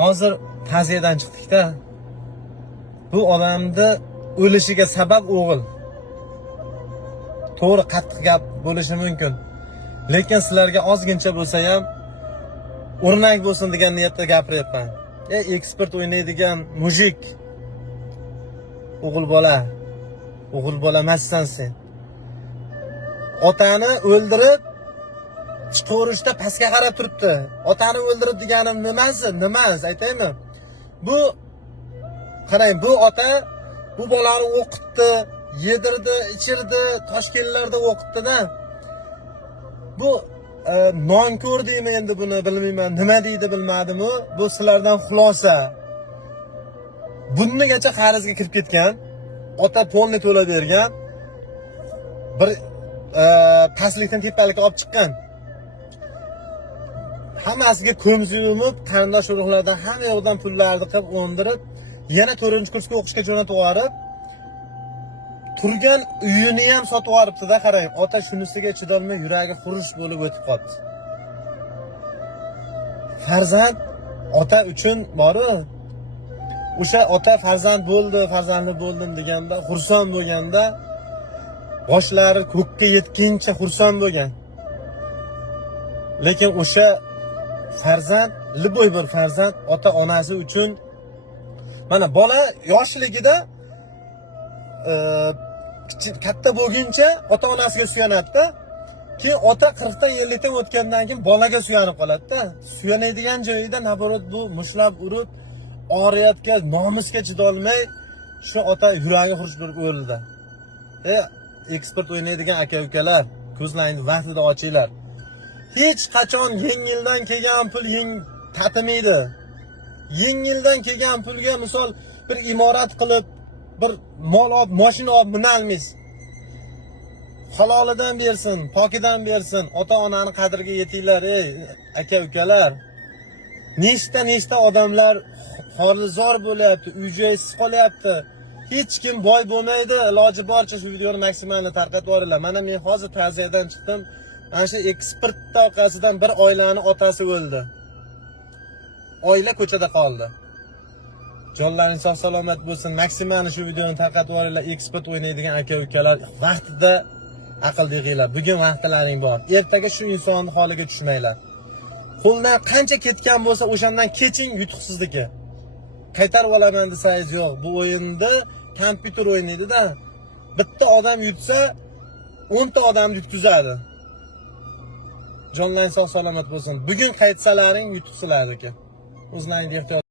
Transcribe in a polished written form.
Hozir ta'ziyadan chiqdik-da. Bu odamni o'lishiga sabab o'g'il. To'g'ri, qattiq gap bo'lishi mumkin. Lekin sizlarga ozgincha bo'lsa ham o'rnak bo'lsin degan niyatda gapiryapman. Ekspert o'ynaydigan mujik. O'g'il bola emassan sen. Otani o'ldirib chiqaverishda pastga qarab turibdi. Otani o'ldirib deganim nima aytaymi? Bu qarang, bu ota bu bolani o'qitdi, yedirdi, ichirdi, Toshkentlarda o'qitdi-da. Bu nonko'r deymi endi buni bilmayman, nima deydi bilmadim-u. Bu sizlardan xulosa. Bungacha qarzga kirib ketgan, ota polni to'lab bergan, bir pastlikdan tepalikka olib chiqqan. Hammasiga ko'mzi yumib, qarindosh urug'lardan hamma yoqdan pullarni qilib o'ndirib, yana 4-kursga o'qishga jo'natib yuborib, turgan uyini ham sotib yuboribdi-da, qarang. Ota shunisiga chidolmay yuragi xurish bo'lib o'tib qoldi. Farzand ota uchun bor-u. O'sha ota farzand bo'ldi, farzandli bo'ldim deganda, xursand bo'lganda, boshlari ko'kka yetguncha xursand bo'lgan. Lekin o'sha farzand, liboy bir farzand ota onasi uchun mana bola yoshligida katta bo'lguncha ota onasiga suyanadi-da. Keyin ota 40 dan 50 dan o'tgandan keyin bolaga suyanib qoladi-da. Suyanadigan joyida naborat bu mushlab urib, oriyatga, nomusga chidolmay shu ota yuragi xurish bo'lib o'ldi. Ekspert o'ynaydigan aka-ukalar, ko'zlaringizni vaqtida ochinglar. Hech qachon yengildan kelgan pul tatimaydi. Yengildan kelgan pulga misol bir imorat qilib, bir mol olib, mashina olib mina olmaysiz. Halolidan bersin, pokidan bersin. Ota-onani qadriga yetinglar, aka-ukalar. Nechta odamlar xorizor bo'lyapti, uy-joysiz qolyapti. Hech kim boy bo'lmaydi. Iloji boricha shu videoni maksimalni tarqatib yuboringlar. Mana men hozir ta'ziyadan chiqdim. Mana shu ekspert orqasidan bir oilani otasi o'ldi. Oila ko'chada qoldi. Jonlaringiz sog' salomat bo'lsin. Maksimalni shu videoni tarqatib yuboringlar. Ekspert o'ynaydigan aka-ukalar, vaqtida aql yig'inglar. Bugun vaqtlaring bor. Ertaga shu insonning holiga tushmanglar. Qo'ldan qancha ketgan bo'lsa, o'shandan keching yutuqsizligi. Qaytarib olaman desangiz yo'q. Bu o'yinda kompyuter o'ynaydi-da. Bitta odam yutsa, 10 ta odam yutkazadi. Jonlaringiz sog' salomat bo'lsin. Bugun qaytsalaring yutuqsizlarniki. O'zlaringiz ehtiyot